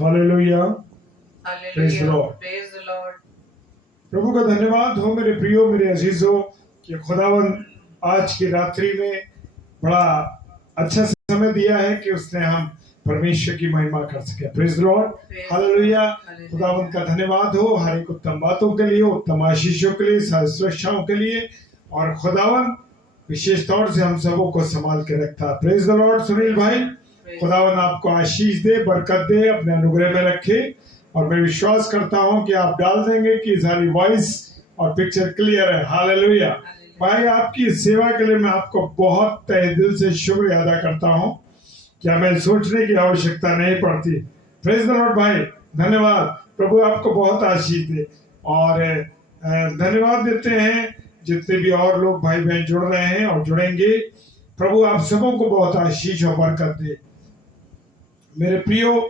Hallelujah, praise the Hallelujah. Lord. Praise the Lord. प्रभु का धन्यवाद हो मेरे प्रियो, मेरे अजीजों, कि खुदावन आज की रात्रि में बड़ा अच्छा समय दिया है कि उसने हम परमेश्वर की महिमा कर सके। Praise the Lord, hallelujah. खुदावन का धन्यवाद हो हर एक उत्तम बातों के लिए, उत्तम आशीषों के लिए, सारी सुरक्षाओं के लिए। और खुदावन विशेष तौर से हम सबों को संभाल के रखता। Praise the Lord. सुनील भाई, खुदावन आपको आशीष दे, बरकत दे, अपने अनुग्रह में रखे। और मैं विश्वास करता हूं कि आप डाल देंगे कि सारी वॉइस और पिक्चर क्लियर है। हालेलुया। भाई, आपकी सेवा के लिए मैं आपको बहुत तहे दिल से शुक्रिया अदा करता हूं कि हमें सोचने की आवश्यकता नहीं पड़ती। प्रेज द लॉर्ड भाई, धन्यवाद। प्रभु आपको बहुत आशीष दे। और धन्यवाद देते हैं जितने भी और लोग भाई बहन जुड़ रहे हैं और जुड़ेंगे। प्रभु आप सबों को बहुत आशीष और बरकत दे। मेरे प्रियो,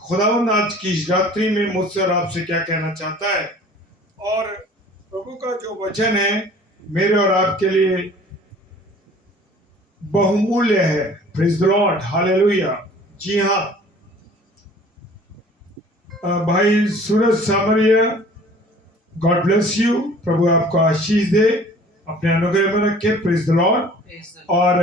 खुदावंद आज की इस रात्रि में मुझसे और आपसे क्या कहना चाहता है, और प्रभु का जो वचन है मेरे और आपके लिए बहुमूल्य है। Praise the Lord, hallelujah. जी हाँ भाई Suraj Samaria, God bless you. प्रभु आपको आशीष दे, अपने अनुग्रह में रखे। Praise the Lord. और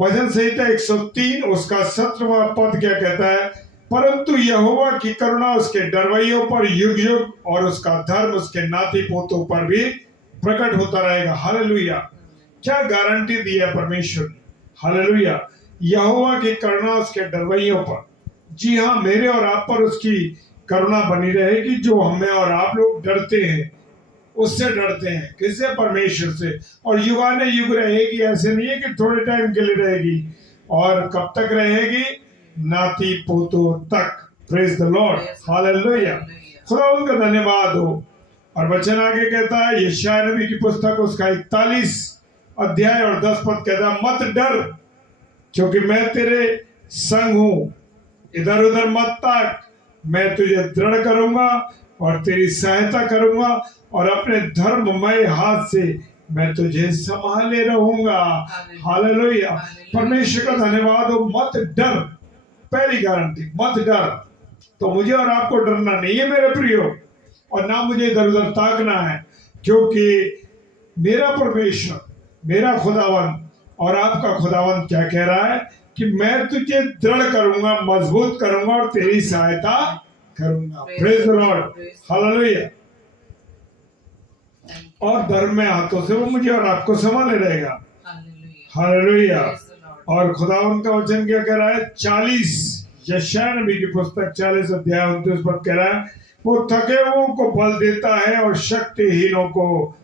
भजन संहिता 103 उसका 17वां पद क्या कहता है? परंतु यहोवा की करुणा उसके डरवैयों पर युग युग, और उसका धर्म उसके नाती पोतों पर भी प्रकट होता रहेगा। हालेलुया। क्या गारंटी दी है परमेश्वर ने? हालेलुया। यहोवा की करुणा उसके डरवैयों पर। जी हाँ, मेरे और आप पर उसकी करुणा बनी रहेगी। जो हमें और आप लोग डरते हैं, उससे डरते हैं। किससे? परमेश्वर से। और युगाने युग रहेगी। ऐसे नहीं है कि थोड़े टाइम के लिए रहेगी। और कब तक रहेगी? नाती पोतों तक। Praise the Lord, hallelujah. खुदा उनका धन्यवाद हो। और वचन आगे कहता है, यशायाह नबी की पुस्तक उसका 41 अध्याय और 10 पद कहता है, मत डर क्योंकि मैं तेरे संग हूं, इधर उधर मत ताक, मैं तुझे दृढ़ करूंगा और तेरी सहायता करूंगा, और अपने धर्ममय हाथ से मैं तुझे संभाले रहूंगा। हालेलुया। परमेश्वर का धन्यवाद हो। मत डर, पहली गारंटी, मत डर। तो मुझे और आपको डरना नहीं है मेरे प्रियो, और ना मुझे इधर उधर ताकना है, क्योंकि मेरा परमेश्वर, मेरा खुदावन और आपका खुदावन क्या कह रहा है कि मैं तुझे दृढ़ करूंगा, मजबूत करूंगा और तेरी सहायता करूंगा। Praise the Lord, hallelujah. और धर्म में हाथों से वो मुझे और आपको संभाले रहेगा। हालेलुया। और खुदावन का वचन क्या कह रहा है? 40 यशायाह नबी की पुस्तक 40 अध्याय 29 पद कह रहा है, वो थके हुओं को बल देता है और शक्तिहीनों को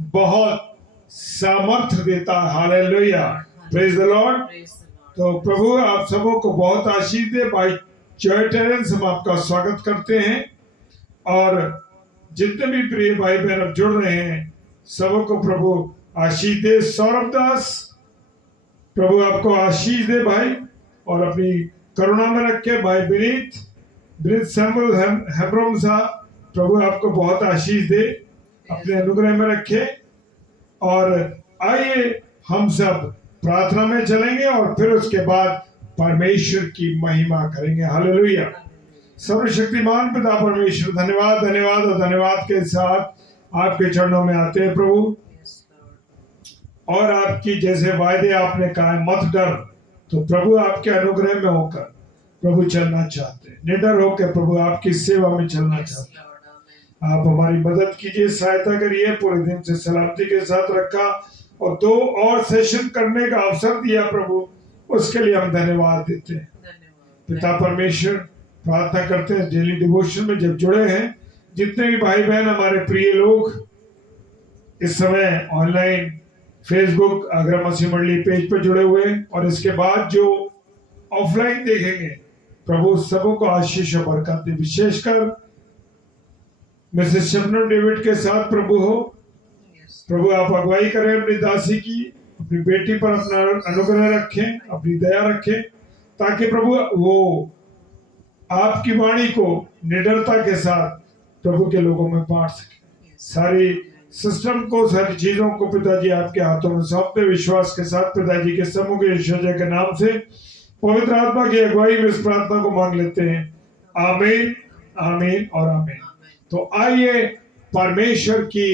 बहुत सामर्थ्य देता है। हालेलुया। Praise the Lord. तो प्रभु आप सबों को बहुत आशीष दे। भाई जॉय टेरेंस, हम आपका स्वागत करते हैं। और जितने भी प्रिय भाई बहन अब जुड़ रहे हैं, सबों को प्रभु आशीष दे। सौरभ दास, प्रभु आपको आशीष दे भाई, और अपनी करुणा में रखे। भाई विनीत सैमुअल हेब्रोन साहब, प्रभु आपको बहुत आशीष दे, अपने अनुग्रह में रखे। और आइए हम सब प्रार्थना में चलेंगे और फिर उसके बाद परमेश्वर की महिमा करेंगे। हालेलुया। सर्वशक्तिमान पिता परमेश्वर, धन्यवाद धन्यवाद और धन्यवाद के साथ आपके चरणों में आते हैं प्रभु। और आपकी जैसे वायदे आपने कहा है, मत डर, तो प्रभु आपके अनुग्रह में होकर प्रभु चलना चाहते हैं। निडर होकर प्रभु आपकी सेवा में चलना चाहते हैं। आप हमारी मदद कीजिए, सहायता करिए। पूरे दिन से सलामती के साथ रखा और 2 और सेशन करने का अवसर दिया प्रभु, उसके लिए हम धन्यवाद देते हैं। पिता परमेश्वर, प्रार्थना करते हैं डेली डिवोशन में जब जुड़े हैं जितने भी भाई बहन हमारे प्रिय लोग इस समय ऑनलाइन फेसबुक अग्र मसीह मंडली पेज पर जुड़े हुए हैं, और इसके बाद जो ऑफलाइन देखेंगे, प्रभु सबों को आशीष और बरकत दे। विशेषकर मिसेस शबनम डेविड के साथ प्रभु हो। प्रभु आप अगुवाई करें अपनी दासी की, अपनी बेटी पर अपना अनुग्रह रखें, अपनी दया रखें, ताकि प्रभु वो आपकी वाणी को निडरता के साथ प्रभु के लोगों में बांट सके। सारी सिस्टम को, सारी चीजों को पिताजी आपके हाथों में सौंपते विश्वास के साथ पिताजी के समूह ईश्वर के नाम से पवित्र आत्मा की अगुवाई में इस प्रार्थना को मांग लेते हैं। आमीन, आमीन और आमीन। तो आइए परमेश्वर की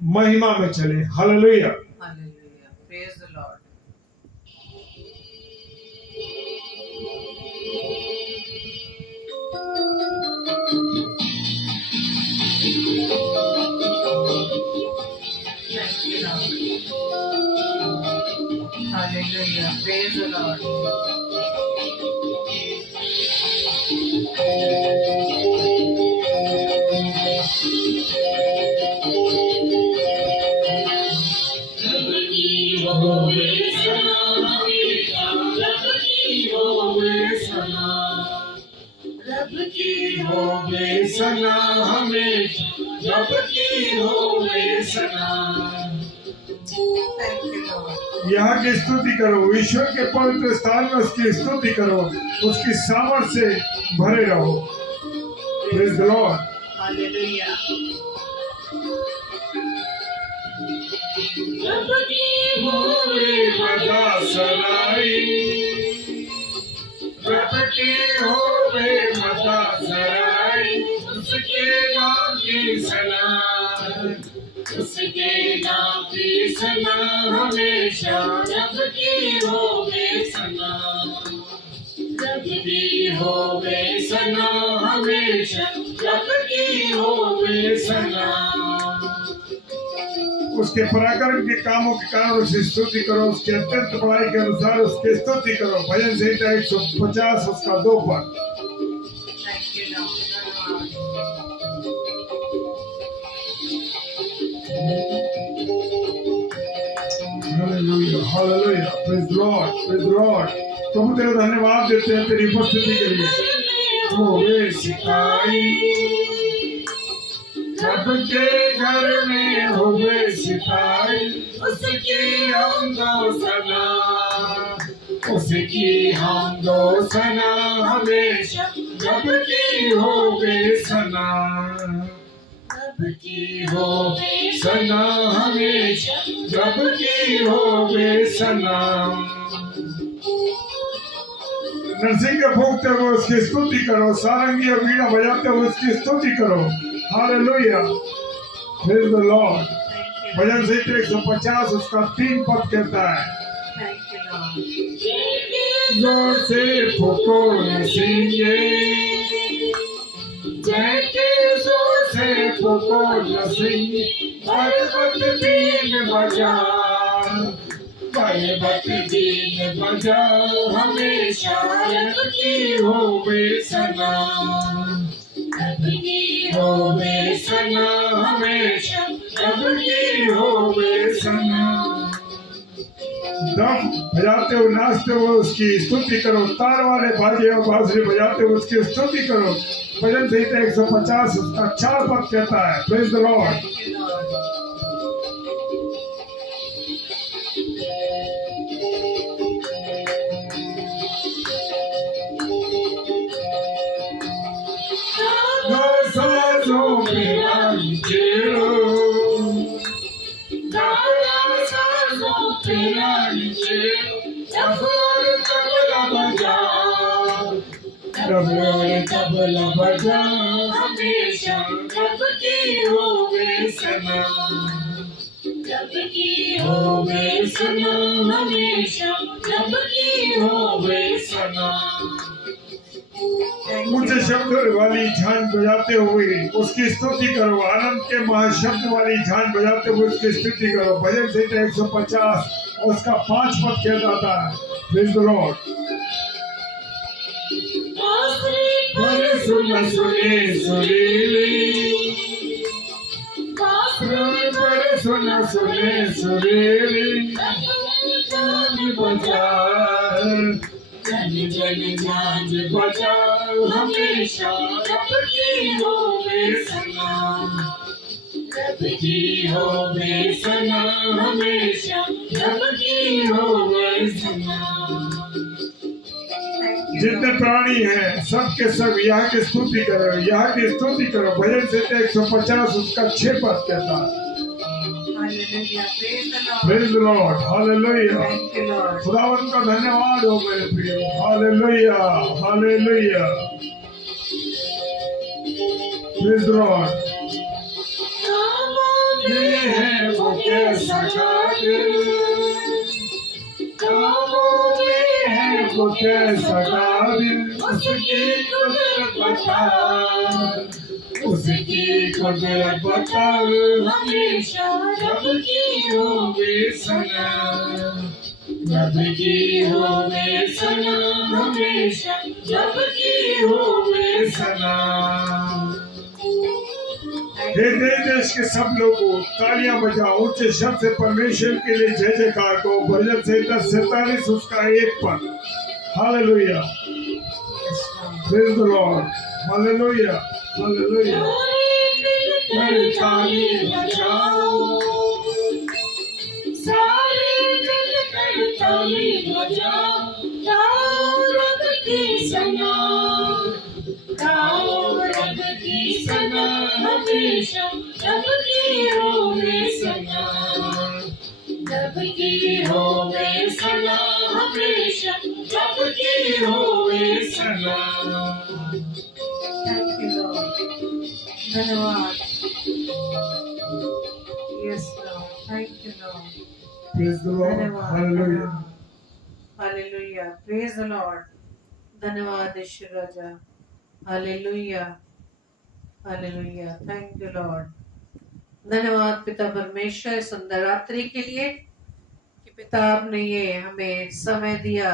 महिमा में चले। Hallelujah. Hallelujah. Praise the Lord. Thank you, Lord. Hallelujah. Praise the Lord. रब की होवे सना हमेशा, रब की होवे सना। Thank you, Lord. यहाँ की स्तुति करो, ईश्वर के पवित्र स्थान में उसकी स्तुति करो, उसकी सामर्थ्य से भरे रहो। Praise the Lord. Hallelujah. रब की होवे मदा सराई, रब की होवे मदा सराई, उसके नाम की सना, उसके नाम की सना हमेशा, रब की होवे सना, रब की होवे सना हमेशा, रब की होवे सना। उसके पराक्रम के कामों के कारण उसकी स्तुति करो, उसके अत्यंत बड़ाई के अनुसार उसकी स्तुति करो। भजन संहिता 150 उसका 2 पद। Thank you, Lord. Hallelujah, hallelujah, praise the Lord, praise the Lord. प्रभु तेरे धन्यवाद देते हैं तेरी उपस्थिति के लिए। होवे सिपाही, रब के घर में होवे सिपाही, उसकी हम दो सना, उसकी हम दो सना हमेशा, रब की होवे सना, रब की होवे सना हमेशा, रब की होवे सना। नरसिंह के फूकते हुए उसकी स्तुति करो, सारंगी और वीणा बजाते हुए उसकी स्तुति करो। Hallelujah, praise the Lord. Thank you. भजन संहिता 150 उसका 3 पद कहता है, Thank you, Lord. जोर से फूको नरसिंगे, जय के जोर से फूको नरसिंगे, पर्वत बीन बजा, पर्वत बीन बजा हमेशा, रब की होवे सना, रब की होवे सना हमेशा, रब की होवे सना। दम बजाते हुए नाचते हुए उसकी स्तुति करो, तार वाले बाजे और बांसुरी बजाते हुए उसकी स्तुति करो। भजन संहिता 150 उसका 4 पद कहता है, praise the Lord. Thank you, Lord. साजों में आंचलो, साजों पे आंचलो, डफर तबला बजा, डफर तबला बजा हमेशा, रब की होवे सना, रब की होवे सना हमेशा, रब की होवे सना। ऊंचे शब्द वाली झांझ बजाते हुए उसकी स्तुति करो, आनंद के महाशब्द वाली झांझ बजाते हुए उसकी स्तुति करो। भजन संहिता 150 उसका 5 पद कहता था, प्रेज द लॉर्ड। सुने सुने सुरीली, सुना सुने सुरीली, बजा जन जन झांझ बजा हमेशा, रब की होवे सना, रब की होवे सना हमेशा, रब की होवे सना। जितने प्राणी हैं सबके सब यहाँ की स्तुति करो, यहाँ की स्तुति करो। भजन संहिता 150 उसका 6 पद कहता है, Hallelujah. Praise the Lord. Praise the Lord, hallelujah. Thank you, Lord. खुदावन का धन्यवाद हो मेरे प्रिय, hallelujah, hallelujah. Praise the Lord. ये है वो कैसा काबिल, कामों में है वो कैसा काबिल, उसकी कुदरत बता, उसकी कुदरत बता, हमेशा रब की होवे सना, रब की होवे सना, हमेशा रब की होवे सना। हे देश के सब लोगों तालियां बजाओ ऊंचे शब्द से परमेश्वर के लिए जय जयकार को। भजन संहिता 47 उसका 1 पद। Hallelujah, praise the Lord, hallelujah, hallelujah. ताली बजाओ, सारे मिलकर ताली बजाओ, गाओ रब की सना, गाओ रब की सना, हमेशा रब की होवे सना, रब की होवे सना, हमेशा रब की होवे सना। Thank you, Lord. धन्यवाद। Yes, Lord. Thank you, Lord. Praise the Lord. धन्यवाद। Hallelujah. Hallelujah. Praise the Lord. धन्यवाद ईश्वर राजा। Hallelujah. Hallelujah. Thank you, Lord. धन्यवाद पिता परमेश्वर इस सुंदर रात्रि के लिए कि पिता आपने ये हमें समय दिया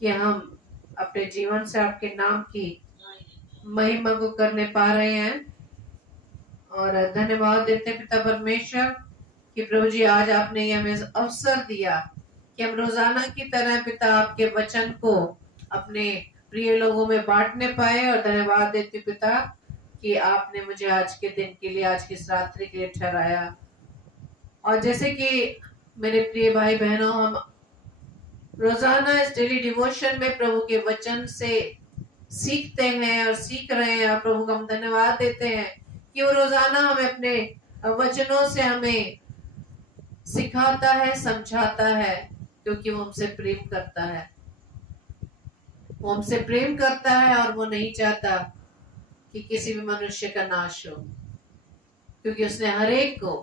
कि हम अपने जीवन से आपके नाम की महिमा को करने पा रहे हैं। और धन्यवाद देते हैं पिता परमेश्वर कि प्रभु जी आज आपने ये हमें अवसर दिया कि हम रोजाना की तरह पिता आपके वचन को अपने प्रिय लोगों में बांटने पाए। और धन्यवाद देते पिता कि आपने मुझे आज के दिन के लिए, आज की इस रात्रि के लिए ठहराया। और जैसे कि मेरे प्रिय भाई बहनों, हम रोजाना इस डेली डिवोशन में प्रभु के वचन से सीखते हैं और सीख रहे हैं। और प्रभु को हम धन्यवाद देते हैं कि वो रोजाना हमें अपने वचनों से हमें सिखाता है, समझाता है, क्योंकि वो हमसे प्रेम करता है। वो हमसे प्रेम करता है और वो नहीं चाहता कि किसी भी मनुष्य का नाश हो, क्योंकि उसने हर एक को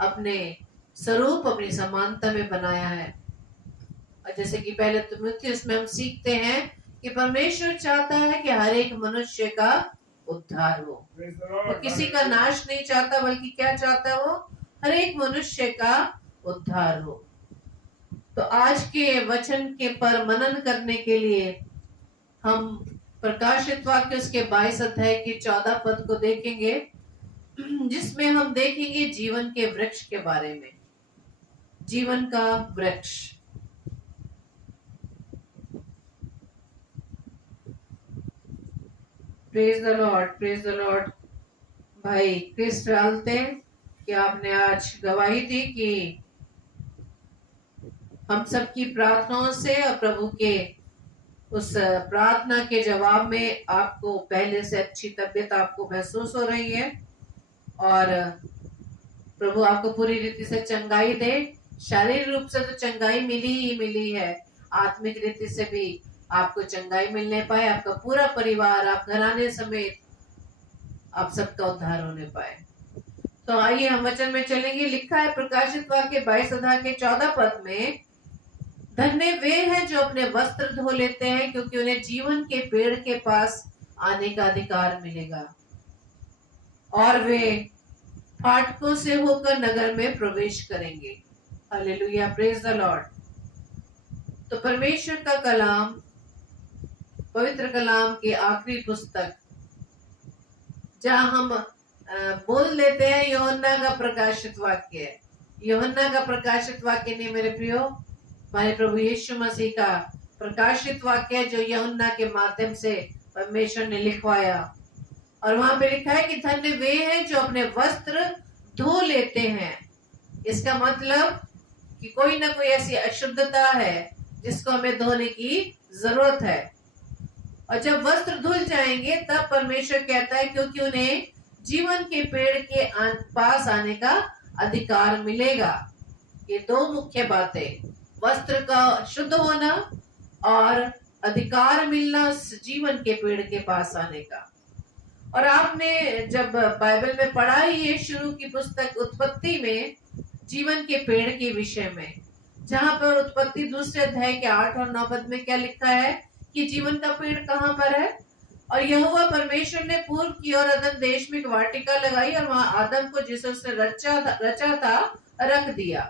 अपने स्वरूप, अपनी समानता में बनाया है। और जैसे कि पहले तिमुथियुस में हम सीखते हैं कि परमेश्वर चाहता है कि हर एक मनुष्य का उद्धार हो। वो किसी का नाश नहीं चाहता, बल्कि क्या चाहता है? वो हर एक मनुष्य का उद्धार हो। तो आज के वचन के पर मनन करने के लिए हम प्रकाशित वाक्य उसके 22 अध्याय के 14 पद को देखेंगे, जिसमें हम देखेंगे जीवन के वृक्ष के बारे में। जीवन का वृक्ष। Praise the Lord, praise the Lord. भाई क्रिस डालते कि आपने आज गवाही दी कि हम सबकी प्रार्थनाओं से और प्रभु के उस प्रार्थना के जवाब में आपको पहले से अच्छी तबीयत आपको महसूस हो रही है। और प्रभु आपको पूरी रीति से चंगाई दे। शारीरिक रूप से तो चंगाई मिली ही मिली है, आत्मिक रीति से भी आपको चंगाई मिलने पाए। आपका पूरा परिवार, आप घराने समेत आप सबका उद्धार होने पाए। तो आइए हम वचन में चलेंगे। लिखा है प्रकाशित वाक्य 22 अध्याय के 14 पद में, धन्य वे हैं जो अपने वस्त्र धो लेते हैं, क्योंकि उन्हें जीवन के पेड़ के पास आने का अधिकार मिलेगा और वे फाटकों से होकर नगर में प्रवेश करेंगे। Hallelujah, praise the Lord. तो परमेश्वर का कलाम, पवित्र कलाम की आखिरी पुस्तक, जहां हम बोल लेते हैं यूहन्ना का प्रकाशित वाक्य। यूहन्ना का प्रकाशित वाक्य नहीं मेरे प्रियो, हमारे प्रभु यीशु मसीह का प्रकाशित वाक्य है, जो यूहन्ना के माध्यम से परमेश्वर ने लिखवाया। और वहां पे लिखा है कि धन्य वे हैं जो अपने वस्त्र धो लेते हैं। इसका मतलब कि कोई ना कोई ऐसी अशुद्धता है जिसको हमें धोने की जरूरत है। और जब वस्त्र धुल जाएंगे तब परमेश्वर कहता है क्योंकि उन्हें जीवन के पेड़ के पास आने का अधिकार मिलेगा। ये दो मुख्य बातें, वस्त्र का शुद्ध होना और अधिकार मिलना जीवन के पेड़ के पास आने का। और आपने जब बाइबल में पढ़ा ही ये शुरू की पुस्तक उत्पत्ति में जीवन के पेड़ के विषय में, जहां पर उत्पत्ति दूसरे अध्याय के 8 और 9 पद में क्या लिखा है कि जीवन का पेड़ कहां पर है। और यहोवा परमेश्वर ने पूर्व की ओर अदन देश में एक वाटिका लगाई और वहां आदम को जिसे उसने रचा था रख दिया।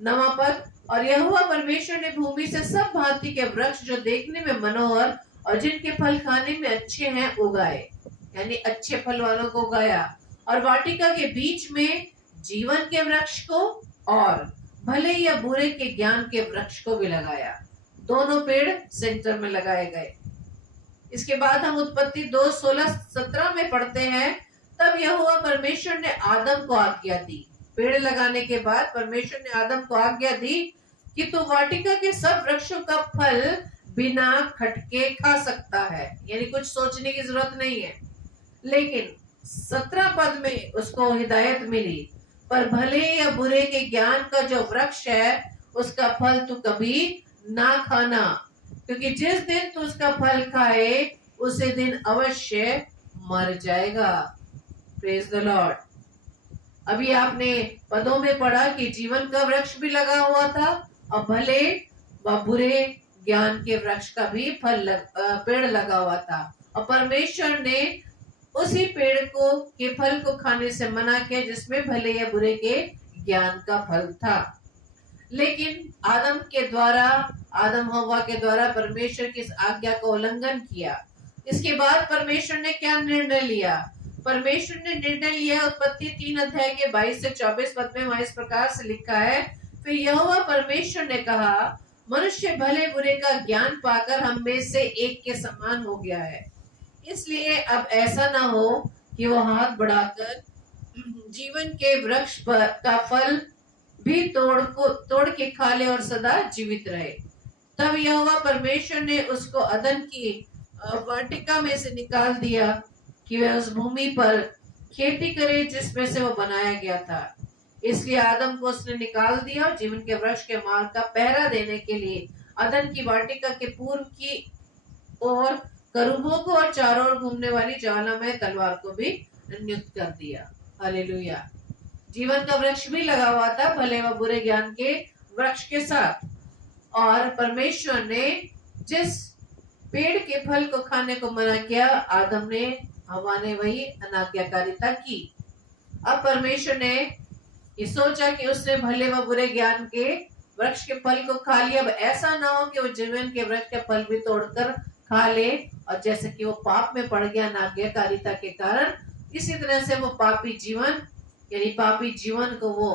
9वां पद, और यहोवा परमेश्वर ने भूमि से सब भांति के वृक्ष जो देखने में मनोहर और जिनके फल खाने में अच्छे हैं उगाए, यानी अच्छे फल वालों को उगाया, और वाटिका के बीच में जीवन के वृक्ष को और भले या बुरे के ज्ञान के वृक्ष को भी लगाया। दोनों पेड़ सेंटर में लगाए गए। इसके बाद हम उत्पत्ति 2:16-17 में पढ़ते हैं, तब यहोवा परमेश्वर ने आदम को आज्ञा दी। पेड़ लगाने के बाद परमेश्वर ने आदम को आज्ञा दी कि तू वाटिका के सब वृक्षों का फल बिना खटके खा सकता है, यानी कुछ सोचने की जरूरत नहीं है। लेकिन 17 पद में उसको हिदायत मिली, पर भले या बुरे के ज्ञान का जो वृक्ष है उसका फल तू कभी ना खाना, क्योंकि जिस दिन तू उसका फल खाए उसी दिन अवश्य मर जाएगा। Praise the Lord. अभी आपने पदों में पढ़ा कि जीवन का वृक्ष भी लगा हुआ था और भले व बुरे ज्ञान के वृक्ष का भी पेड़ लगा हुआ था, और परमेश्वर ने उसी पेड़ के फल को खाने से मना किया जिसमें भले या बुरे के ज्ञान का फल था। लेकिन आदम हव्वा के द्वारा परमेश्वर की इस आज्ञा का उल्लंघन किया। इसके बाद परमेश्वर ने क्या निर्णय लिया? परमेश्वर ने निर्णय लिया, उत्पत्ति 3 अध्याय के 22 से 24 पद में वहां इस प्रकार से लिखा है, फिर यहोवा परमेश्वर ने कहा, मनुष्य भले बुरे का ज्ञान पाकर हम में से एक के समान हो गया है, इसलिए अब ऐसा ना हो कि वो हाथ बढ़ाकर जीवन के वृक्ष का फल भी तोड़ के खा ले और सदा जीवित रहे। तब यहोवा परमेश्वर ने उसको अदन की वाटिका में से निकाल दिया कि वह उस भूमि पर खेती करे जिसमें से वो बनाया गया था। इसलिए आदम को उसने निकाल दिया और जीवन के वृक्ष के मार्ग का पहरा देने के लिए अदन की वाटिका के पूर्व की ओर करूबों को और चारों ओर घूमने वाली ज्वालामय तलवार को भी नियुक्त कर दिया। हालेलुया। जीवन का वृक्ष भी लगा हुआ था भले व बुरे ज्ञान के वृक्ष के साथ, और परमेश्वर ने जिस पेड़ के फल को खाने को मना किया, आदम ने हवा ने वही अनाज्ञाकारिता की। अब परमेश्वर ने ये सोचा कि उसने भले व बुरे ज्ञान के वृक्ष के फल को खा लिया, अब ऐसा ना हो कि वो जीवन के वृक्ष के फल भी तोड़कर खा ले, और जैसे कि वो पाप में पड़ गया अनाज्ञाकारिता के कारण, इसी तरह से वो पापी जीवन को वो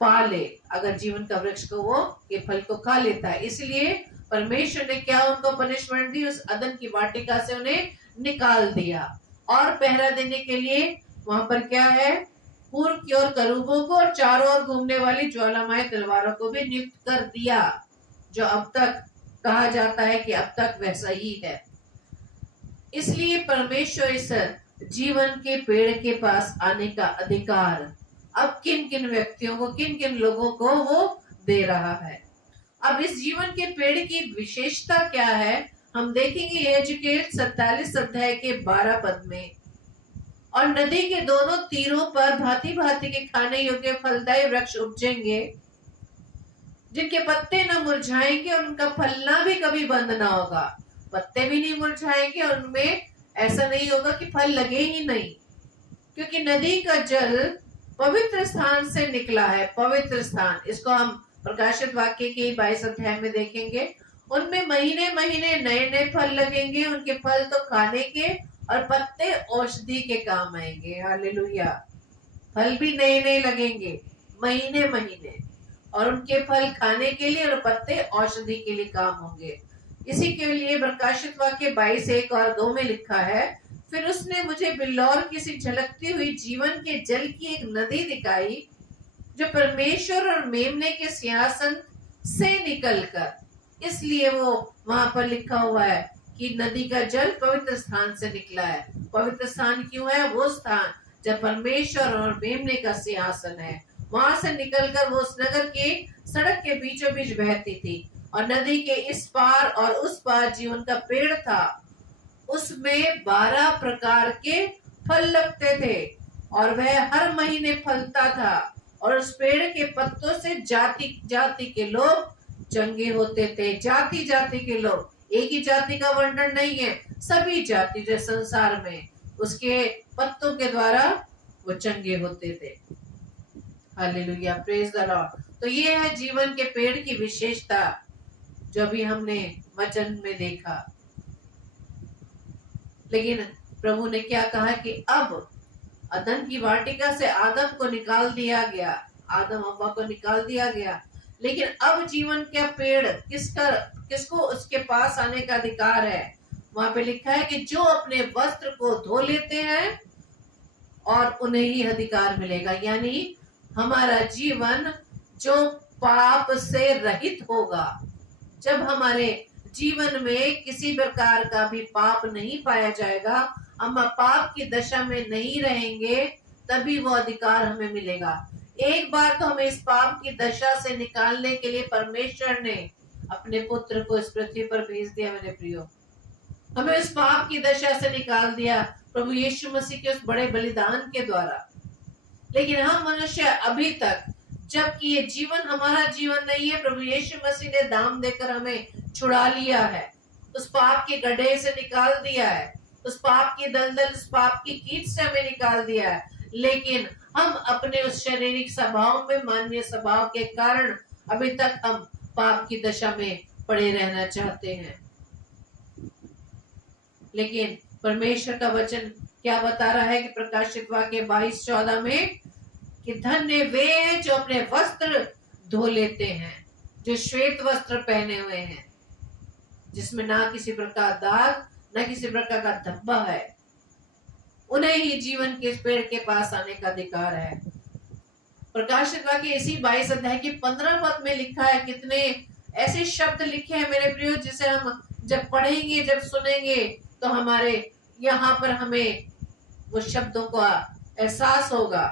पा ले अगर जीवन का वृक्ष को वो के फल को खा लेता है। इसलिए परमेश्वर ने क्या उनको पनिशमेंट दी, उस अदन की वाटिका से उन्हें निकाल दिया, और पहरा देने के लिए वहां पर क्या है, पूर्व की ओर करूबों को और चारों ओर घूमने वाली ज्वालामय तलवारों को भी नियुक्त कर दिया, जो अब तक कहा जाता है कि अब तक वैसा ही है। इसलिए परमेश्वर इस जीवन के पेड़ के पास आने का अधिकार अब किन किन व्यक्तियों को, किन किन लोगों को वो दे रहा है। अब इस जीवन के पेड़ की विशेषता क्या है हम देखेंगे एजुकेट 47 अध्याय के 12 पद में। और नदी के दोनों तीरों पर भांति भांति के खाने योग्य फलदायी वृक्ष उपजेंगे, जिनके पत्ते न मुरझाएंगे और उनका फलना भी कभी बंद ना होगा। पत्ते भी नहीं मुरझाएंगे और उनमें ऐसा नहीं होगा कि फल लगे ही नहीं, क्योंकि नदी का जल पवित्र स्थान से निकला है। पवित्र स्थान, इसको हम प्रकाशित वाक्य के 22 अध्याय में देखेंगे। उनमें महीने महीने नए नए फल लगेंगे, उनके फल तो खाने के और पत्ते औषधि के काम आएंगे। हालेलुया। फल भी नए नए लगेंगे महीने महीने, और उनके फल खाने के लिए और पत्ते औषधि के लिए काम होंगे। इसी के लिए प्रकाशित वाक्य 22:1 और 2 में लिखा है, फिर उसने मुझे बिल्लौर की सी झलकती हुई जीवन के जल की एक नदी दिखाई, जो परमेश्वर और मेमने के सिंहासन से निकलकर, इसलिए वो वहां पर लिखा हुआ है कि नदी का जल पवित्र स्थान से निकला है। पवित्र स्थान क्यों है? वो स्थान जब परमेश्वर और मेमने का सिंहासन है, वहां से निकलकर वो उस नगर के सड़क के बीचों बीच बहती थी, और नदी के इस पार और उस पार जीवन का पेड़ था। उसमें 12 प्रकार के फल लगते थे और वह हर महीने फलता था और उस पेड़ के पत्तों से जाति जाति के लोग चंगे होते थे। जाति जाति के लोग, एक ही जाति का वर्णन नहीं है, सभी जाति जो संसार में उसके पत्तों के द्वारा वो चंगे होते थे। Hallelujah, praise the Lord. तो ये है जीवन के पेड़ की विशेषता जो भी हमने वचन में देखा। लेकिन प्रभु ने क्या कहा कि अब अदन की वाटिका से आदम को निकाल दिया गया, आदम हव्वा को निकाल दिया गया, लेकिन अब जीवन का पेड़ किसको उसके पास आने का अधिकार है। वहां पे लिखा है कि जो अपने वस्त्र को धो लेते हैं और उन्हें ही अधिकार मिलेगा। यानी हमारा जीवन जो पाप से रहित होगा, जब हमारे जीवन में किसी प्रकार का भी पाप नहीं पाया जाएगा, हम पाप की दशा में नहीं रहेंगे, तभी वो अधिकार हमें मिलेगा। एक बार तो हमें इस पाप की दशा से निकालने के लिए परमेश्वर ने अपने पुत्र को इस पृथ्वी पर भेज दिया। मेरे प्रियो, हमें इस पाप की दशा से निकाल दिया प्रभु यीशु मसीह के उस बड़े बलिदान के द्वारा। लेकिन हम मनुष्य अभी तक, जबकि ये जीवन हमारा जीवन नहीं है, प्रभु यीशु मसीह ने दाम देकर हमें छुड़ा लिया है, उस पाप के गड्ढे से निकाल दिया है, उस पाप की दलदल, उस पाप की कीट से हमें निकाल दिया है। लेकिन हम अपने उस शारीरिक स्वभाव में, मानवीय स्वभाव के कारण अभी तक हम पाप की दशा में पड़े रहना चाहते हैं। लेकिन परमेश्वर का वचन क्या बता रहा है कि प्रकाशित वाक्य 22:14 में कि धन्य वे हैं जो अपने वस्त्र धो लेते हैं, जो श्वेत वस्त्र पहने हुए हैं, जिसमें ना किसी प्रकार दाग, ना किसी प्रकार का धब्बा है। उन्हें ही जीवन के पेड़ के पास आने का अधिकार है। प्रकाशित वाक्य इसी 22 अध्याय की 15 पद में लिखा है। कितने ऐसे शब्द लिखे हैं मेरे प्रियो, जिसे हम जब पढ़ेंगे, जब सुनेंगे, तो हमारे यहाँ पर हमें वो शब्दों का एहसास होगा।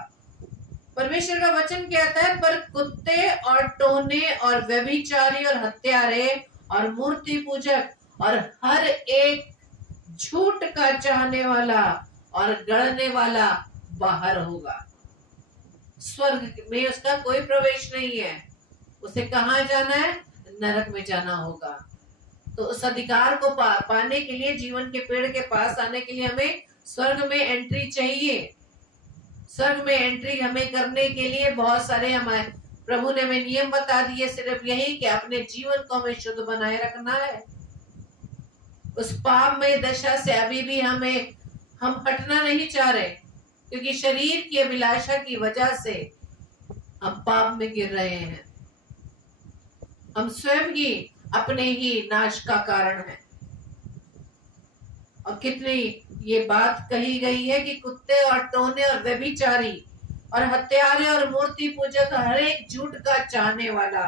परमेश्वर का वचन कहता है, पर कुत्ते और टोने और व्यभिचारी और हत्यारे और मूर्ति पूजक और हर एक झूठ का चाहने वाला और गढ़ने वाला बाहर होगा। स्वर्ग में उसका कोई प्रवेश नहीं है। उसे कहाँ जाना है? नरक में जाना होगा। तो उस अधिकार को पाने के लिए, जीवन के पेड़ के पास आने के लिए हमें स्वर्ग में एंट्री चाहिए। स्वर्ग में एंट्री हमें करने के लिए बहुत सारे हमारे प्रभु ने हमें नियम बता दिए। सिर्फ यही कि अपने जीवन को हमें शुद्ध बनाए रखना है। उस पाप में दशा से अभी भी हम हटना नहीं चाह रहे, क्योंकि शरीर की अभिलाषा की वजह से हम पाप में गिर रहे हैं। हम स्वयं ही अपने ही नाश का कारण है। और कितनी ये बात कही गई है कि कुत्ते और टोने और व्यभिचारी और हत्यारे और मूर्ति पूजक, हर एक झूठ का चाहने वाला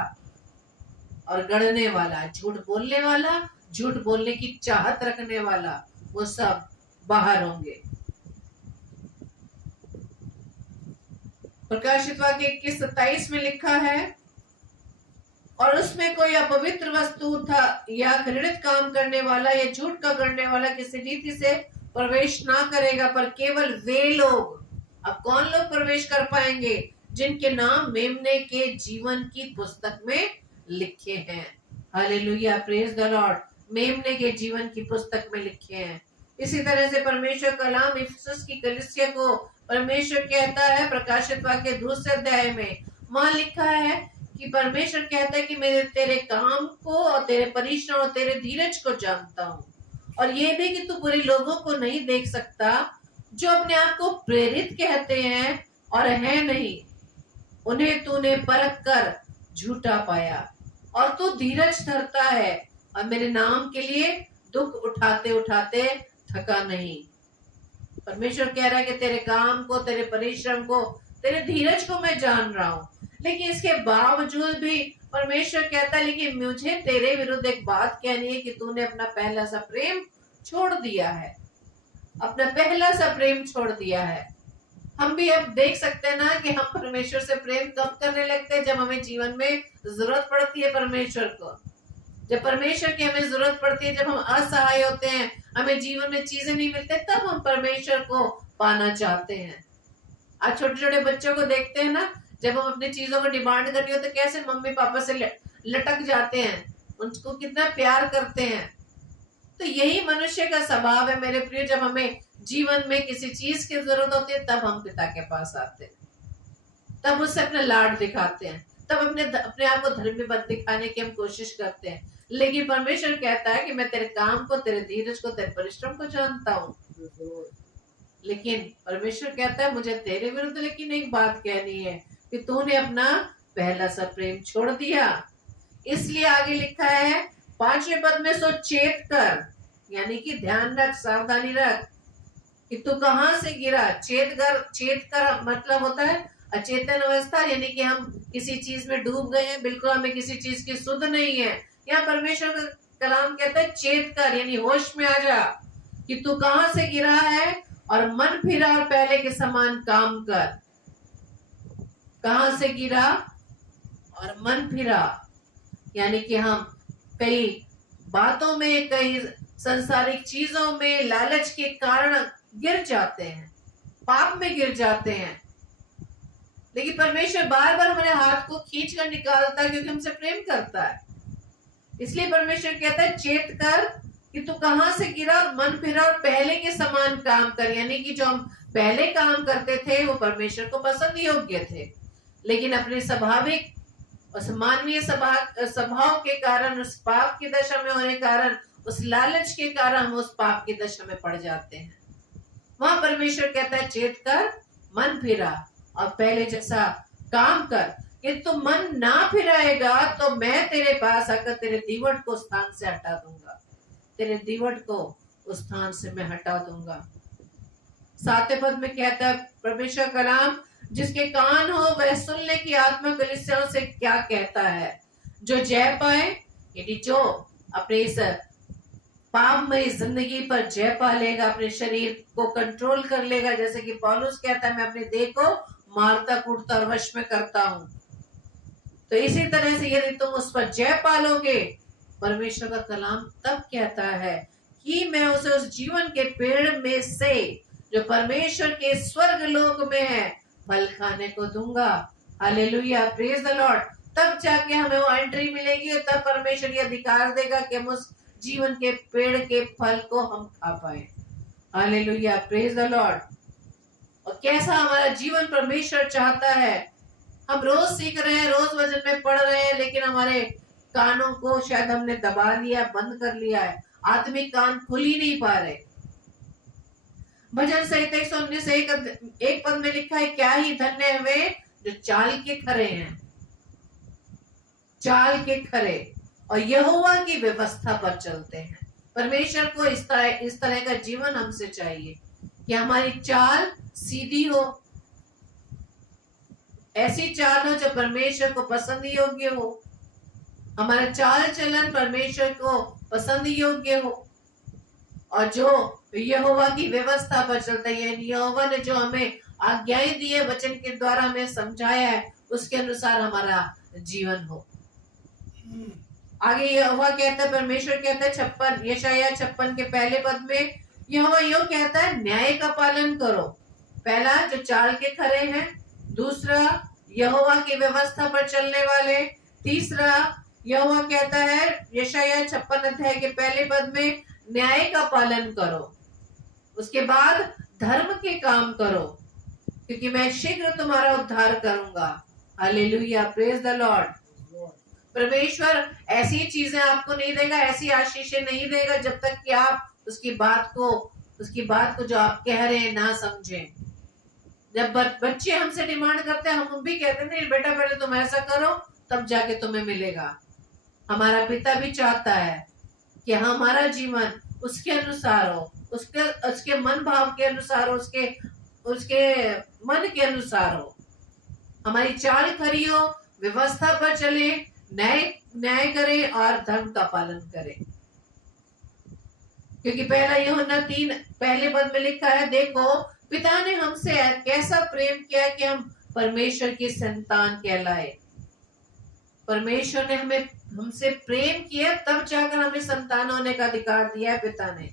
और गढ़ने वाला, झूठ बोलने वाला, झूठ बोलने की चाहत रखने वाला, वो सब बाहर होंगे। प्रकाशित वाक्य 21:27 में लिखा है, और उसमें कोई अपवित्र वस्तु था या घृणित काम करने वाला या झूठ का करने वाला किसी रीति से प्रवेश ना करेगा, पर केवल वे लोग। अब कौन लोग प्रवेश कर पाएंगे? जिनके नाम मेमने के जीवन की पुस्तक में लिखे हैं। Hallelujah, praise the Lord. मेमने के जीवन की पुस्तक में लिखे हैं। इसी तरह से परमेश्वर कलाम इफिसुस की कलीसिया को परमेश्वर कहता है, प्रकाशित वाक्य 2 अध्याय में वहां लिखा है कि परमेश्वर कहता है कि मैं तेरे काम को और तेरे परिश्रम और तेरे धीरज को जानता हूँ, और ये भी कि तू बुरे लोगों को नहीं देख सकता, जो अपने आप को प्रेरित कहते हैं और है नहीं, उन्हें तूने परख कर झूठा पाया, और तू धीरज धरता है और मेरे नाम के लिए दुख उठाते उठाते थका नहीं। परमेश्वर कह रहा है कि तेरे काम को, तेरे परिश्रम को, तेरे धीरज को मैं जान रहा हूँ। लेकिन इसके बावजूद भी परमेश्वर कहता है, लेकिन मुझे तेरे विरुद्ध एक बात कहनी है कि तूने अपना पहला सा प्रेम छोड़ दिया है। अपना पहला सा प्रेम छोड़ दिया है। हम भी अब देख सकते हैं ना कि हम परमेश्वर से प्रेम कब करने लगते हैं, जब हमें जीवन में जरूरत पड़ती है परमेश्वर को, जब परमेश्वर की हमें जरूरत पड़ती है, जब हम असहाय होते हैं, हमें जीवन में चीजें नहीं मिलते, तब हम परमेश्वर को पाना चाहते हैं। आज छोटे छोटे बच्चों को देखते हैं ना, जब हम अपनी चीजों को डिमांड करनी हो तो कैसे मम्मी पापा से लटक जाते हैं, उनको कितना प्यार करते हैं। तो यही मनुष्य का स्वभाव है मेरे प्रिय। जब हमें जीवन में किसी चीज की जरूरत होती है, तब हम पिता के पास आते हैं, तब उससे अपना लाड दिखाते हैं, तब अपने आप को धर्मी बन दिखाने की हम कोशिश करते हैं। लेकिन परमेश्वर कहता है कि मैं तेरे काम को, तेरे धीरज को, तेरे परिश्रम को जानता हूँ। लेकिन परमेश्वर कहता है मुझे तेरे विरुद्ध लेकिन एक बात कहनी है कि तूने अपना पहला सा प्रेम छोड़ दिया। इसलिए आगे लिखा है 5वें पद में, सो चेत कर, यानी कि ध्यान रख, सावधानी रख कि तू कहां से गिरा। चेत कर मतलब होता है अचेतन अवस्था, यानी कि हम किसी चीज में डूब गए हैं, बिल्कुल हमें किसी चीज की सुध नहीं है। यहाँ परमेश्वर का कलाम कहता है चेत कर, यानी होश में आ जा कि तू कहां से गिरा है और मन फिरा और पहले के समान काम कर। कहां से गिरा और मन फिरा, यानी कि हम कई बातों में, कई संसारिक चीजों में लालच के कारण गिर जाते हैं, पाप में गिर जाते हैं। लेकिन परमेश्वर बार बार हमारे हाथ को खींच कर निकालता है, क्योंकि हमसे प्रेम करता है। इसलिए परमेश्वर कहता है चेत कर कि तू कहां से गिरा और मन फिरा और पहले के समान काम कर। यानी कि जो हम पहले काम करते थे वो परमेश्वर को पसंद योग्य थे, लेकिन अपने स्वाभाविक उस मानवीय स्वभाव के कारण, उस पाप की दशा में होने कारण, उस लालच के कारण हम उस पाप की दशा में पड़ जाते हैं। वहां परमेश्वर कहता है चेत कर, मन फिरा और पहले जैसा काम कर। यदि तू मन ना फिराएगा तो मैं तेरे पास आकर तेरे दीवट को स्थान से हटा दूंगा, तेरे दीवट को उस स्थान से मैं हटा दूंगा। 7वें पद में कहता है परमेश्वर कलाम, जिसके कान हो वह सुन ले कि आत्मा कलीसियाओं से क्या कहता है। जो जय पाए, यदि जो अपने इस पापमय जिंदगी पर जय पा लेगा, अपने शरीर को कंट्रोल कर लेगा, जैसे कि पौलुस कहता है मैं अपने देह को मारता कूटता और वश में करता हूं। तो इसी तरह से यदि तुम उस पर जय पालोगे, परमेश्वर का कलाम तब कहता है कि मैं उसे उस जीवन के पेड़ में से जो परमेश्वर के स्वर्ग लोक में है फल खाने को दूंगा। Hallelujah, praise the Lord. तब जाके हमें वो एंट्री मिलेगी और तब परमेश्वर ये अधिकार देगा कि हम उस जीवन के पेड़ के फल को हम खा पाए। Hallelujah, praise the Lord. और कैसा हमारा जीवन परमेश्वर चाहता है। हम रोज सीख रहे हैं, रोज वचन में पढ़ रहे हैं, लेकिन हमारे कानों को शायद हमने दबा लिया, बंद कर लिया है। आत्मिक कान खुल ही नहीं पा रहे। भजन संहिता 119 एक पद में लिखा है, क्या ही धन्य है वे जो चाल के खरे हैं, चाल के खरे और यहोवा की व्यवस्था पर चलते हैं। परमेश्वर को इस तरह का जीवन हमसे चाहिए कि हमारी चाल सीधी हो, ऐसी चाल हो जो परमेश्वर को पसंद योग्य हो, हमारा चाल चलन परमेश्वर को पसंद योग्य हो, और जो यहोवा की व्यवस्था पर चलता है, यहोवा ने जो हमें आज्ञाएं दी है, वचन के द्वारा हमें समझाया है, उसके अनुसार हमारा जीवन हो। आगे यहोवा कहता है, परमेश्वर कहता है 56 यशायाह 56 के पहले पद में यहोवा यो कहता है न्याय का पालन करो। पहला जो चाल के खरे हैं, दूसरा यहोवा की व्यवस्था पर चलने वाले, तीसरा यहोवा कहता है यशायाह 56 अध्याय के पहले पद में न्याय का पालन करो। उसके बाद धर्म के काम करो, क्योंकि मैं शीघ्र तुम्हारा उद्धार करूंगा। Hallelujah, praise the Lord. परमेश्वर ऐसी चीजें आपको नहीं देगा, ऐसी आशीषें नहीं देगा जब तक कि आप उसकी बात को जो आप कह रहे हैं ना समझें। जब बच्चे हमसे डिमांड करते हैं, हम भी कहते हैं नहीं बेटा पहले तुम ऐसा करो तब जाके तुम्हें मिलेगा। हमारा पिता भी चाहता है कि हमारा जीवन उसके अनुसार हो, उसके मन भाव के अनुसार हो, उसके मन के अनुसार हो। हमारी चाल खरी हो, व्यवस्था पर चले, न्याय करें और धर्म का पालन करें। क्योंकि पहला यूहन्ना 3 पहले पद में लिखा है, देखो पिता ने हमसे कैसा प्रेम किया कि हम परमेश्वर की संतान कहलाए। परमेश्वर ने हमें हमसे प्रेम किया, तब जाकर हमें संतान होने का अधिकार दिया है पिता ने।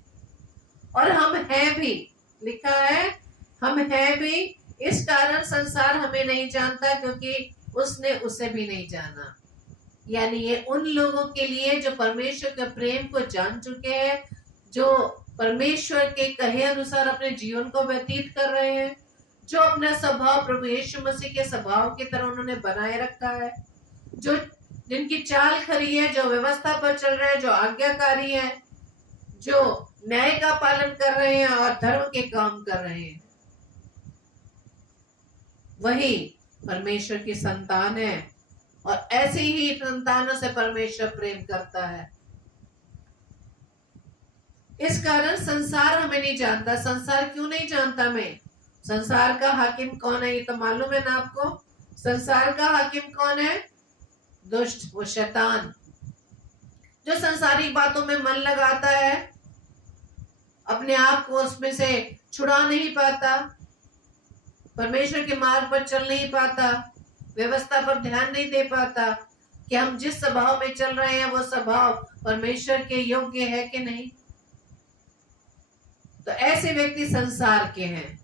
और हम हैं भी, लिखा है हम हैं भी, इस कारण संसार हमें नहीं जानता क्योंकि उसने उसे भी नहीं जाना। यानी ये उन लोगों के लिए जो परमेश्वर के प्रेम को जान चुके हैं, जो परमेश्वर के कहे अनुसार अपने जीवन को व्यतीत कर रहे हैं, जो अपना स्वभाव प्रभु यीशु मसीह के स्वभाव की तरह उन्होंने बनाए रखा है, जो जिनकी चाल खरी है, जो व्यवस्था पर चल रहे हैं, जो आज्ञाकारी है, जो न्याय का पालन कर रहे हैं और धर्म के काम कर रहे हैं, वही परमेश्वर की संतान है। और ऐसे ही संतानों से परमेश्वर प्रेम करता है। इस कारण संसार हमें नहीं जानता। संसार क्यों नहीं जानता हमें? संसार का हाकिम कौन है ये तो मालूम है ना आपको। संसार का हाकिम कौन है? दुष्ट, वो शैतान, जो संसारिक बातों में मन लगाता है, अपने आप को उसमें से छुड़ा नहीं पाता, परमेश्वर के मार्ग पर चल नहीं पाता, व्यवस्था पर ध्यान नहीं दे पाता कि हम जिस स्वभाव में चल रहे हैं वो स्वभाव परमेश्वर के योग्य है कि नहीं। तो ऐसे व्यक्ति संसार के हैं,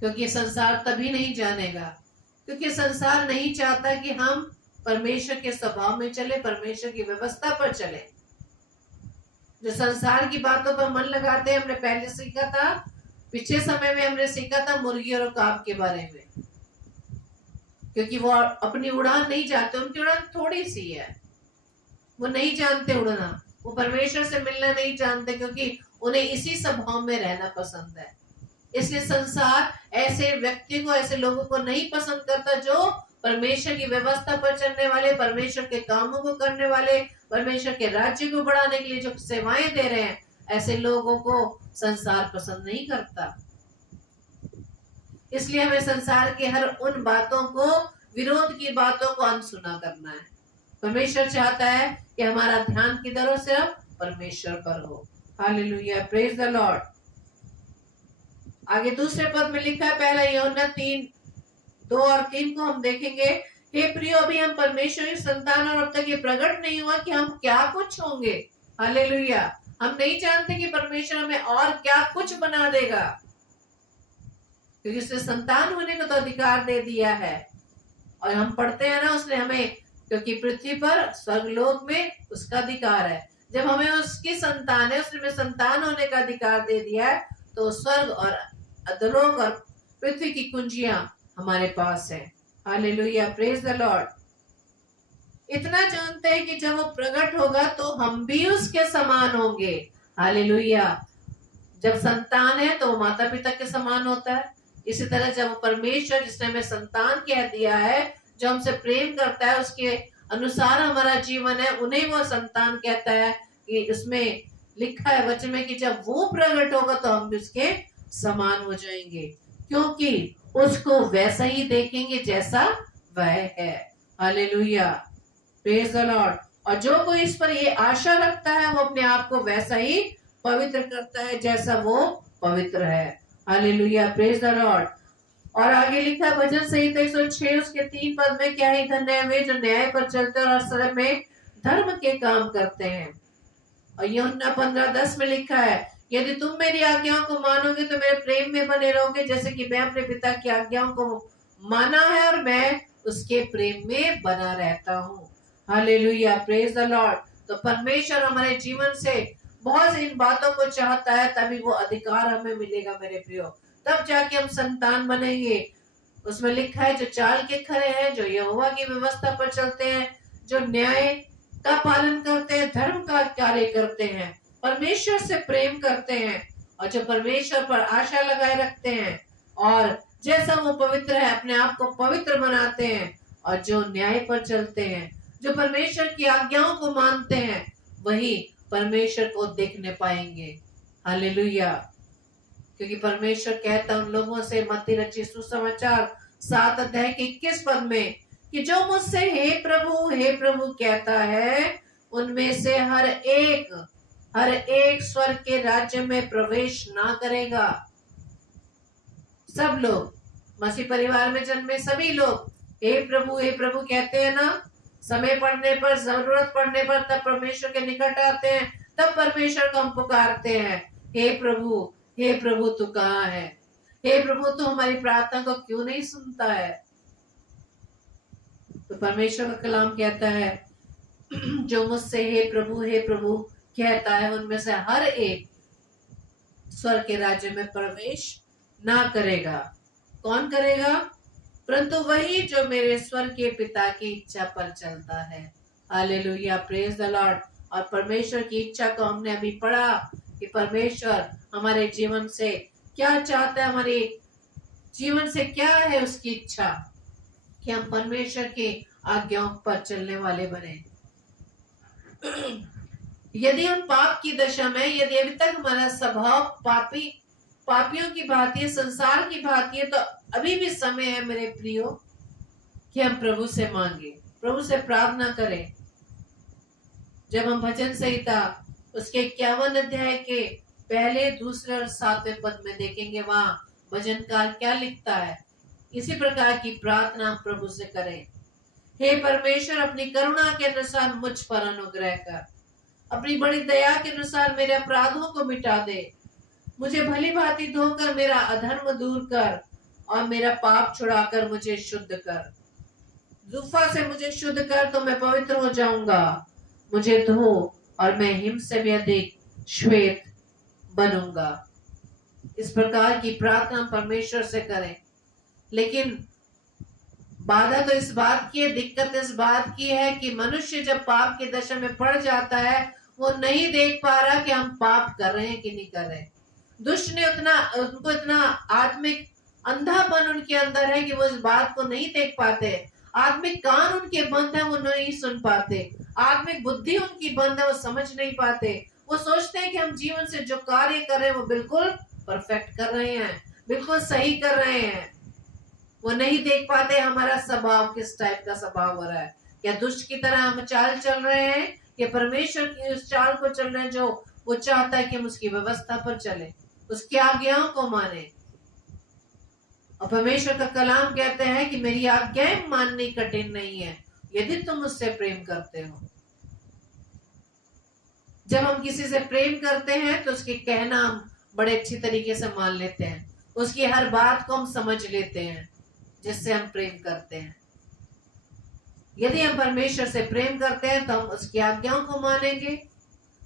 क्योंकि संसार तभी नहीं जानेगा क्योंकि संसार नहीं चाहता कि हम परमेश्वर के स्वभाव में चले, परमेश्वर की व्यवस्था पर चले। जो संसार की बातों पर मन लगाते हैं, हमने पहले सीखा था, पिछले समय में हमने सीखा था मुर्गी और काब के बारे में, क्योंकि वो अपनी उड़ान नहीं जानते, उनकी उड़ान थोड़ी सी है, वो नहीं जानते उड़ना, वो परमेश्वर से मिलना नहीं जानते, क्योंकि उन्हें इसी स्वभाव में रहना पसंद है। इसलिए संसार ऐसे व्यक्ति को, ऐसे लोगों को नहीं पसंद करता जो परमेश्वर की व्यवस्था पर चलने वाले, परमेश्वर के कामों को करने वाले, परमेश्वर के राज्य को बढ़ाने के लिए जो सेवाएं दे रहे हैं, ऐसे लोगों को संसार पसंद नहीं करता। इसलिए हमें संसार के हर उन बातों को, विरोध की बातों को अनसुना करना है। परमेश्वर चाहता है कि हमारा ध्यान किधर हो? सिर्फ परमेश्वर पर हो। Hallelujah, praise the Lord. आगे दूसरे पद में लिखा है, पहला यूहन्ना 3:2 और 3 को हम देखेंगे। हे प्रियो, अभी हम परमेश्वर की संतान और अब तक ये प्रकट नहीं हुआ कि हम क्या कुछ होंगे। हालेलुया, हम नहीं जानते कि परमेश्वर हमें और क्या कुछ बना देगा, क्योंकि उसने संतान होने को तो अधिकार दे दिया है। और हम पढ़ते हैं ना, उसने हमें, क्योंकि पृथ्वी पर स्वर्गलोक में उसका अधिकार है। जब हमें उसकी संतान है, उसने हमें संतान होने का अधिकार दे दिया है, तो स्वर्ग और अधोलोक और पृथ्वी की कुंजियां हमारे पास है। Hallelujah, praise the Lord. इतना जानते हैं कि जब वो प्रकट होगा तो हम भी उसके समान होंगे। हालेलुया। जब संतान है तो वो माता पिता के समान होता है। इसी तरह जब परमेश्वर, जिसने हमें संतान कह दिया है, जो हमसे प्रेम करता है, उसके अनुसार हमारा जीवन है, उन्हें वो संतान कहता है। कि उसमें लिखा है वचन में कि जब वो प्रकट होगा तो हम भी उसके समान हो जाएंगे, क्योंकि उसको वैसा ही देखेंगे जैसा वह है। Hallelujah, praise the Lord. और जो कोई इस पर ये आशा रखता है, वो अपने आप को वैसा ही पवित्र करता है जैसा वो पवित्र है। Hallelujah, praise the Lord. और आगे लिखा है भजन संहिता 106 उसके 3 पद में, क्या ही धन्य है वे जो न्याय पर चलते और सड़क में धर्म के काम करते हैं। और यूहन्ना 15:10 में लिखा है, यदि तुम मेरी आज्ञाओं को मानोगे तो मेरे प्रेम में बने रहोगे, जैसे कि मैं अपने पिता की आज्ञाओं को माना है और मैं उसके प्रेम में बना रहता हूँ। Hallelujah, praise the Lord. तो परमेश्वर हमारे जीवन से बहुत सी इन बातों को चाहता है, तभी वो अधिकार हमें मिलेगा मेरे प्रियो, तब जाके हम संतान बनेंगे। उसमें लिखा है, जो चाल के खरे हैं, जो यहोवा की व्यवस्था पर चलते हैं, जो न्याय का पालन करते हैं, धर्म का कार्य करते हैं, परमेश्वर से प्रेम करते हैं, और जो परमेश्वर पर आशा लगाए रखते हैं, और जैसा वो पवित्र है अपने आप को पवित्र बनाते हैं, और जो न्याय पर चलते हैं, जो परमेश्वर की आज्ञाओं को मानते हैं, वही परमेश्वर को देखने पाएंगे। हालेलुया। क्योंकि परमेश्वर कहता उन लोगों से, मत्ती रचित सुसमाचार 7:21 पद में, कि जो मुझसे हे प्रभु कहता है, उनमें से हर एक स्वर्ग के राज्य में प्रवेश ना करेगा। सब लोग, मसीह परिवार में जन्मे सभी लोग हे प्रभु कहते हैं ना, समय पड़ने पर, जरूरत पड़ने पर तब परमेश्वर के निकट आते हैं, तब परमेश्वर को हम पुकारते हैं, हे प्रभु तू कहाँ है? हे प्रभु तू हमारी प्रार्थना को क्यों नहीं सुनता है? तो परमेश्वर का कलाम कहता है, जो मुझसे हे प्रभु कहता है, उनमें से हर एक स्वर्ग के राज्य में प्रवेश ना करेगा। कौन करेगा? परंतु वही जो मेरे स्वर्ग के पिता की इच्छा पर चलता है। Hallelujah, praise the Lord. और परमेश्वर की इच्छा को हमने अभी पढ़ा कि परमेश्वर हमारे जीवन से क्या चाहता है, हमारे जीवन से क्या है उसकी इच्छा, कि हम परमेश्वर के आज्ञाओं पर चलने वाले बने। यदि हम पाप की दशा में, यदि अभी तक हमारा स्वभाव पापियों की भांति है, संसार की भांति है, तो अभी भी समय है मेरे प्रियो कि हम प्रभु से मांगे, प्रभु से प्रार्थना करें। जब हम भजन संहिता उसके 51 अध्याय के पहले, दूसरे और 7वें पद में देखेंगे, वहां भजनकार क्या लिखता है। इसी प्रकार की प्रार्थना प्रभु से करें। हे परमेश्वर, अपनी करुणा के अनुसार मुझ पर अनुग्रह कर, अपनी बड़ी दया के अनुसार मेरे अपराधों को मिटा दे, मुझे भली भांति धोकर मेरा अधर्म दूर कर और मेरा पाप छुड़ाकर मुझे शुद्ध कर। जुफा से मुझे शुद्ध कर तो मैं पवित्र हो जाऊंगा, मुझे धो और मैं हिम से भी अधिक श्वेत बनूंगा। इस प्रकार की प्रार्थना परमेश्वर से करें। लेकिन बाधा तो इस बात की है, दिक्कत इस बात की है कि मनुष्य जब पाप की दशा में पड़ जाता है, वो नहीं देख पा रहा कि हम पाप कर रहे हैं कि नहीं कर रहे। दुष्ट ने उनको इतना आत्मिक अंधापन उनके अंदर है कि वो इस बात को नहीं देख पाते। आत्मिक कान उनके बंद है, वो नहीं सुन पाते। आत्मिक बुद्धि उनकी बंद है, वो समझ नहीं पाते। वो सोचते हैं कि हम जीवन से जो कार्य कर रहे हैं वो बिल्कुल परफेक्ट कर रहे हैं, बिल्कुल सही कर रहे हैं। वो नहीं देख पाते हमारा स्वभाव किस टाइप का स्वभाव हो रहा है। क्या दुष्ट की तरह हम चाल चल रहे हैं, कि परमेश्वर की उस चाल को चल रहे हैं जो वो चाहता है कि हम उसकी व्यवस्था पर चले, उसकी आज्ञाओं को माने। और परमेश्वर का कलाम कहते हैं कि मेरी आज्ञाएं माननी कठिन नहीं है, यदि तुम उससे प्रेम करते हो। जब हम किसी से प्रेम करते हैं तो उसके कहना हम बड़े अच्छी तरीके से मान लेते हैं, उसकी हर बात को हम समझ लेते हैं, जिससे हम प्रेम करते हैं। यदि हम परमेश्वर से प्रेम करते हैं तो हम उसकी आज्ञाओं को मानेंगे,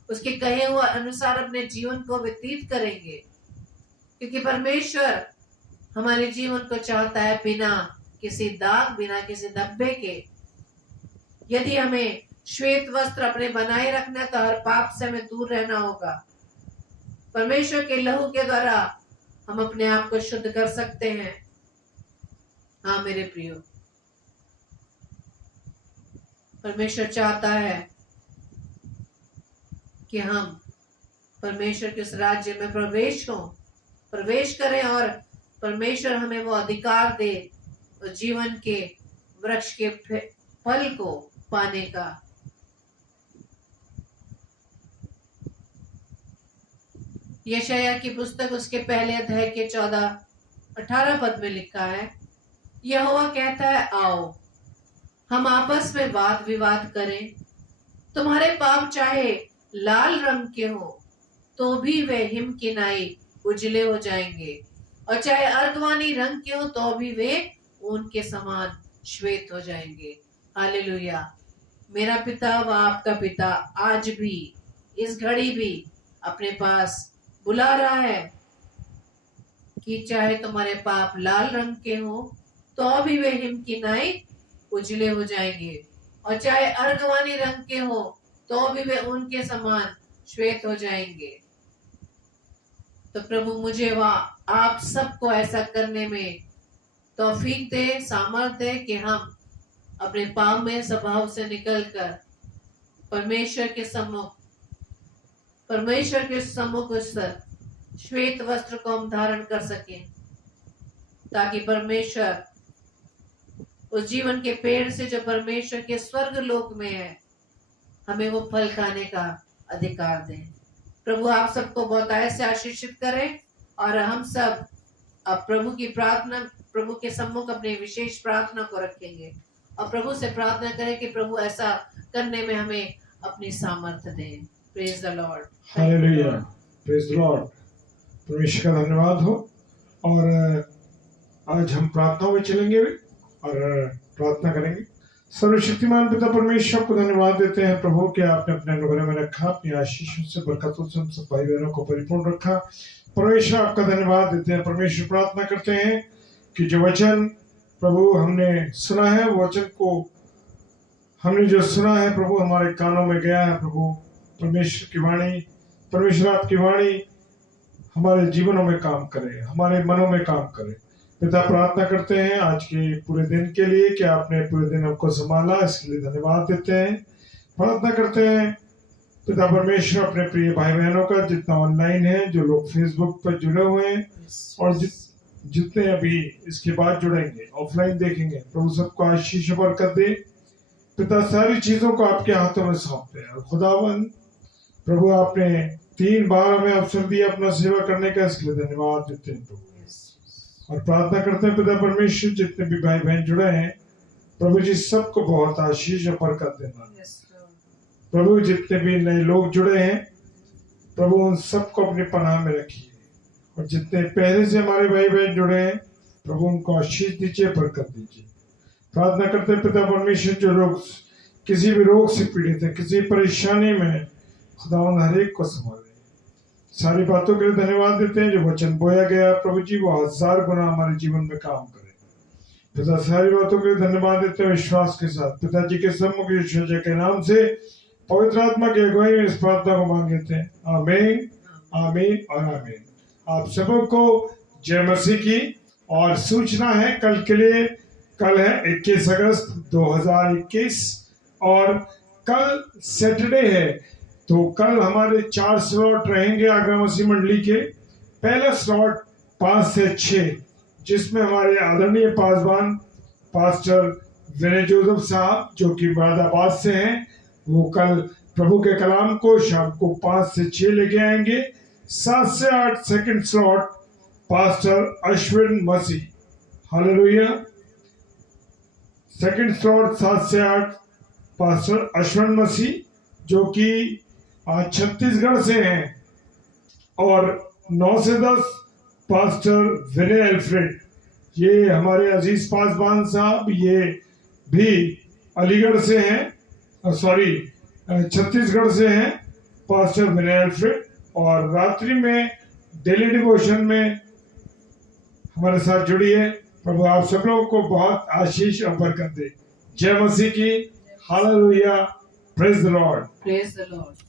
उसके कहे हुए अनुसार अपने जीवन को व्यतीत करेंगे, क्योंकि परमेश्वर हमारे जीवन को चाहता है बिना किसी दाग, बिना किसी धब्बे के। यदि हमें श्वेत वस्त्र अपने बनाए रखना तो हर पाप से हमें दूर रहना होगा। परमेश्वर के लहू के द्वारा हम अपने आप को शुद्ध कर सकते हैं। हाँ मेरे प्रियो, परमेश्वर चाहता है कि हम परमेश्वर के उस राज्य में प्रवेश करें और परमेश्वर हमें वो अधिकार दे और जीवन के वृक्ष के फल को पाने का। यशायाह की पुस्तक उसके पहले अध्याय के 14-18 पद में लिखा है, यहोवा कहता है, आओ हम आपस में वाद विवाद करें। तुम्हारे पाप चाहे लाल रंग के हो तो भी वे हिम की नाई उजले हो जाएंगे, और चाहे अर्गवानी रंग के हो तो भी वे ऊन के समान श्वेत हो जाएंगे। हालेलुया। मेरा पिता व आपका पिता आज भी, इस घड़ी भी अपने पास बुला रहा है कि चाहे तुम्हारे पाप लाल रंग के हो तो भी वे हिम की नाई उजले हो जाएंगे, और चाहे अर्गवानी रंग के हो तो भी वे उनके समान श्वेत हो जाएंगे। तो प्रभु मुझे व आप सबको ऐसा करने में तौफीक दे, सामर्थ्य दे कि हम अपने पाप में स्वभाव से निकलकर परमेश्वर के सम्मुख उस श्वेत वस्त्र को हम धारण कर सकें, ताकि परमेश्वर उस जीवन के पेड़ से जो परमेश्वर के स्वर्ग लोक में है, हमें वो फल खाने का अधिकार दें। प्रभु आप सबको बहुत से आशीषित करें और हम सब अब प्रभु के सम्मुख अपने विशेष प्रार्थना को रखेंगे और प्रभु से प्रार्थना करें कि प्रभु ऐसा करने में हमें अपनी सामर्थ्य दें। Praise the Lord. Hallelujah, praise the Lord. परमेश्वर का धन्यवाद हो। और आज हम प्रार्थना में चलेंगे और प्रार्थना करेंगे। सर्वशक्तिमान पिता परमेश्वर को धन्यवाद देते हैं प्रभु कि आपने अपने अनुग्रह में रखा, अपनी आशीषों से बरकतों से हम सब भाई बहनों को परिपूर्ण रखा। परमेश्वर आपका धन्यवाद देते हैं। परमेश्वर प्रार्थना करते हैं कि जो वचन प्रभु हमने सुना है, वो वचन को हमने जो सुना है प्रभु हमारे कानों में गया है प्रभु, परमेश्वर की वाणी, परमेश्वर आपकी वाणी हमारे जीवनों में काम करे, हमारे मनों में काम करे। पिता प्रार्थना करते हैं आज के पूरे दिन के लिए कि आपने पूरे दिन हमको संभाला, इसके लिए धन्यवाद देते हैं। प्रार्थना करते हैं पिता परमेश्वर अपने प्रिय भाई बहनों का, जितना ऑनलाइन है, जो लोग फेसबुक पर जुड़े हुए हैं और जितने अभी इसके बाद जुड़ेंगे, ऑफलाइन देखेंगे, प्रभु सबको आशीष बरकत दे। पिता सारी चीजों को आपके हाथों में सौंपते हैं। और खुदावन प्रभु आपने 3 बार हमें अवसर दिया अपना सेवा करने का, इसके लिए धन्यवाद देते हैं प्रभु। और प्रार्थना करते हैं पिता परमेश्वर जितने भी भाई बहन जुड़े हैं प्रभु जी सबको बहुत आशीष और बरकत देना। प्रभु जितने भी नए लोग जुड़े हैं प्रभु उन सबको अपनी पनाह में रखिए। और जितने पहले से हमारे भाई बहन जुड़े हैं प्रभु उनको आशीष दीजिए, बरकत दीजिए। प्रार्थना करते हैं पिता परमेश्वर जो लोग किसी भी रोग से पीड़ित है, किसी परेशानी में, खुदावंद हर एक को संभाले। सारी बातों के लिए धन्यवाद देते हैं। जो वचन बोया गया प्रभु जी वो 1000 गुना हमारे जीवन में काम करे। पिता सारी बातों के लिए धन्यवाद देते हैं विश्वास के साथ। पिताजी के सम्मुख यीशु के नाम से पवित्र आत्मा की अगुवाई में इस प्रार्थना को मांग लेते हैं। आमीन, आमीन और आमीन। आप सबको जय मसीह की। और सूचना है कल के लिए, कल है 21 अगस्त 2021 और कल सैटरडे है, तो कल हमारे 4 स्लॉट रहेंगे आगरा मसीह मंडली के। पहला स्लॉट 5 से 6 जिसमें हमारे आदरणीय पासवान पास्टर विनय जोसेफ साहब जो कि मुरादाबाद से हैं, वो कल प्रभु के कलाम को शाम को 5 से 6 लेके आएंगे। 7 से 8 सेकंड स्लॉट पास्टर अश्विन मसीह, हालेलुया। सेकंड स्लॉट 7 से 8 पास्टर अश्विन मसीह जो कि छत्तीसगढ़ से हैं। और 9 से 10 पास्टर विनय एल्फ्रेड, ये हमारे अजीज पासवान साहब, ये भी अलीगढ़ से हैं, सॉरी छत्तीसगढ़ से हैं, पास्टर विनय एल्फ्रेड। और रात्रि में डेली डिवोशन में हमारे साथ जुड़िए। प्रभु आप सब लोगों को बहुत आशीष और बरकत दे। जय मसीह की। Hallelujah, praise the Lord, praise the Lord.